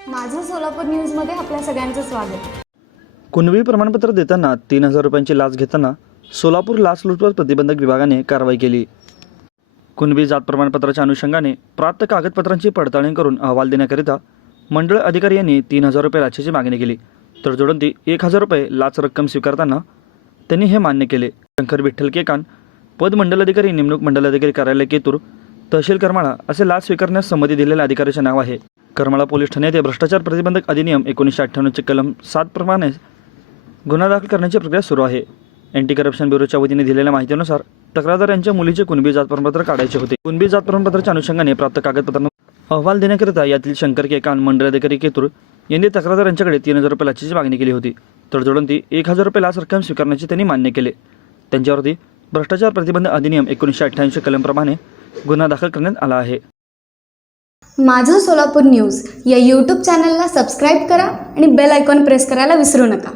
सोलापूर न्यूजमध्ये आपल्या सगळ्यांचं स्वागत. कुणबी प्रमाणपत्र देताना तीन हजार रुपयांची लाच घेताना सोलापूर लाचलुचपत प्रतिबंधक विभागाने कारवाई केली. कुणबी जात प्रमाणपत्राच्या अनुषंगाने प्राप्त कागदपत्रांची पडताळणी करून अहवाल देण्याकरिता मंडळ अधिकारी यांनी तीन हजार रुपये लाचेची मागणी केली. तर जोडून एक हजार रुपये लाच रक्कम स्वीकारताना त्यांनी हे मान्य केले. शंकर विठ्ठल केकान पद मंडल अधिकारी नेमणूक मंडल अधिकारी कार्यालय केतूर तहसील करमाळा असे लाच स्वीकारण्यास संमती दिलेल्या अधिकाऱ्याचे नाव आहे. करमाळा पोलीस ठाण्यात हे भ्रष्टाचार प्रतिबंधक अधिनियम एकोणीसशे अठ्ठ्याण्णवचे कलम सात प्रमाणे गुन्हा दाखल करण्याची प्रक्रिया सुरू आहे. अँटी करप्शन ब्युरोच्या वतीने दिलेल्या माहितीनुसार तक्रारदार यांच्या मुलीचे कुणबी जात प्रमाणपत्र काढायचे होते. कुणबी जात प्रमाणपत्राच्या अनुषंगाने प्राप्त कागदपत्रांना अहवाल देण्याकरिता यातील शंकर केकान मंडळ अधिकारी केतूर यांनी तक्रारदार यांच्याकडे तीन हजार रुपये लाचीची मागणी केली होती. तर जोडून ती एक हजार रुपये लाच रक्कम स्वीकारण्याचे त्यांनी मान्य केले. त्यांच्यावरती भ्रष्टाचार प्रतिबंध अधिनियम एकोणीसशे अठ्ठ्याऐंशी कलमप्रमाणे गुन्हा दाखल करण्यात आला आहे. माझं सोलापूर न्यूज या यूट्यूब चॅनलला सबस्क्राईब करा आणि बेल आयकॉन प्रेस करायला विसरू नका.